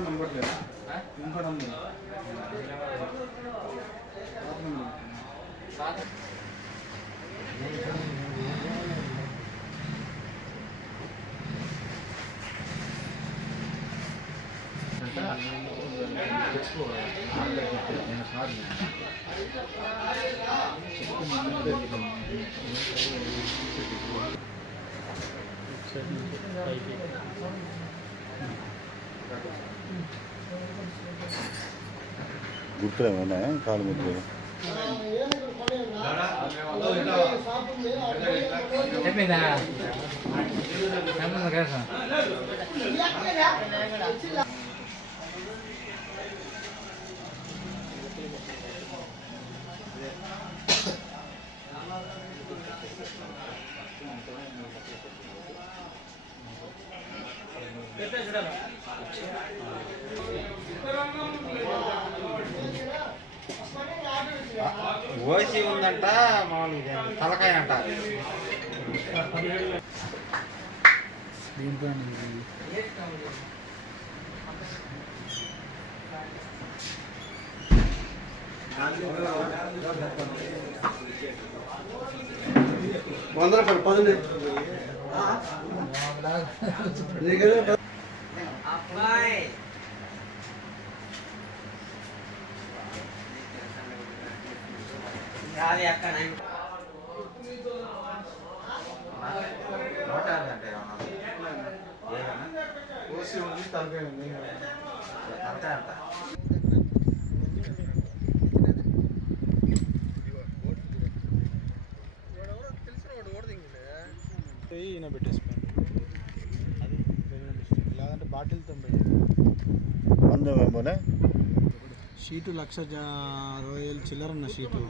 number ले इनका number గుర్తులు ఏమైనా కాలు ముద్రలు చెప్పిందా ఓసి ఉందంట మామూలుగా తలకాయ అంట దీంతో 100 पर 15 అది అక్కడ ఓసి ఉంది తలకాయ ఉంది తలకాయ అంట ఈయన పెట్టేసుకోండి అది లేదంటే బాటిల్తో అందమేమోనే షీటు 1,60,000 చిల్లరన్న షీటు